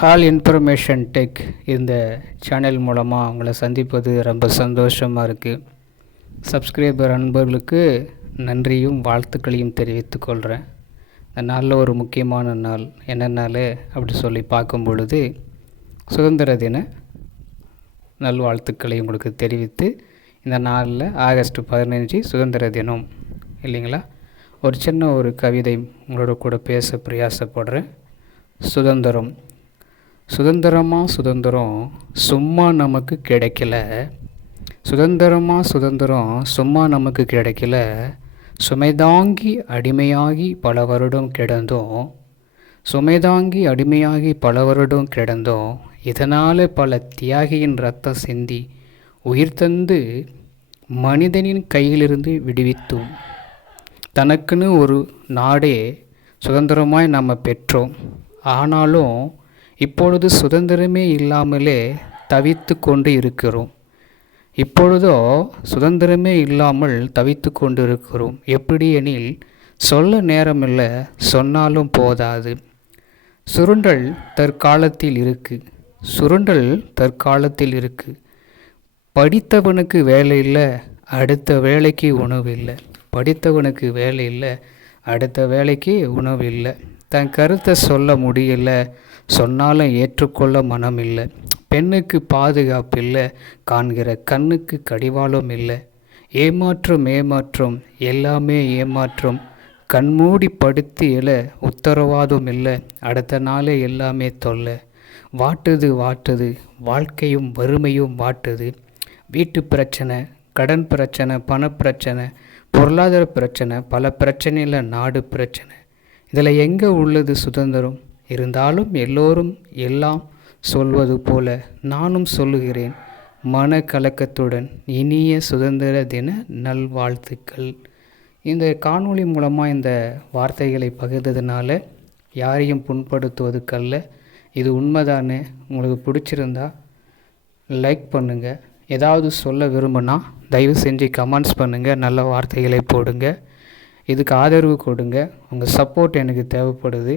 Hall information tech இந்த channel மூலமாக உங்களை சந்திப்பது ரொம்ப சந்தோஷமாக இருக்குது. சப்ஸ்கிரைபர் அன்பர்களுக்கு நன்றியும் வாழ்த்துக்களையும் தெரிவித்துக்கொள்கிறேன். இந்த நாளில் ஒரு முக்கியமான நாள், என்ன நாள் அப்படி சொல்லி பார்க்கும் பொழுது சுதந்திர தின நல்வாழ்த்துக்களை உங்களுக்கு தெரிவித்து, இந்த நாளில் ஆகஸ்ட் 15 சுதந்திர தினம் இல்லைங்களா, ஒரு சின்ன ஒரு கவிதை உங்களோட கூட பேச பிரயாசப்படுறேன். சுதந்திரம் சுதந்திரம் சும்மா நமக்கு கிடைக்கல. சுதந்திரம் சும்மா நமக்கு கிடைக்கல. சுமைதாங்கி அடிமையாகி பல வருடம் கிடந்தோம். இதனால் பல தியாகியின் ரத்தம் சிந்தி உயிர் தந்து மனிதனின் கையிலிருந்து விடுவித்தோம். தனக்குன்னு ஒரு நாடே சுதந்திரமாய் நம்ம பெற்றோம். ஆனாலும் இப்பொழுது சுதந்திரமே இல்லாமலே தவித்து கொண்டு இருக்கிறோம். எப்படி எனில் சொல்ல நேரமில்லை, சொன்னாலும் போதாது. சுருண்டல் தற்காலத்தில் இருக்கு. படித்தவனுக்கு வேலை இல்லை, அடுத்த வேலைக்கு உணவு இல்லை. தன் கருத்தை சொல்ல முடியல, சொன்னாலும் ஏற்றுக்கொள்ள மனம் இல்லை. பெண்ணுக்கு பாதுகாப்பு இல்லை, காண்கிற கண்ணுக்கு கடிவாளம் இல்லை. ஏமாற்றம் எல்லாமே ஏமாற்றம். கண்மூடி படுத்து எழ உத்தரவாதம் இல்லை. அடுத்த நாளே எல்லாமே தொல்லை. வாட்டுது வாழ்க்கையும் வறுமையும் வாட்டுது. வீட்டு பிரச்சனை, கடன் பிரச்சனை, பணப்பிரச்சனை, பொருளாதார பிரச்சனை, பல பிரச்சனையில் நாடு பிரச்சனை. இதில் எங்கே உள்ளது சுதந்திரம்? இருந்தாலும் எல்லோரும் எல்லாம் சொல்வது போல நானும் சொல்லுகிறேன் மன கலக்கத்துடன் இனிய சுதந்திர தின நல்வாழ்த்துக்கள். இந்த காணொளி மூலமாக இந்த வார்த்தைகளை பகிர்ந்ததுனால யாரையும் புண்படுத்துவதுக்கல்ல, இது உண்மைதானே. உங்களுக்கு பிடிச்சிருந்தா லைக் பண்ணுங்கள். ஏதாவது சொல்ல விரும்பினா தயவு செஞ்சு கமெண்ட்ஸ் பண்ணுங்கள், நல்ல வார்த்தைகளை போடுங்க. இதுக்கு ஆதரவு கொடுங்க. உங்கள் சப்போர்ட் எனக்கு தேவைப்படுது.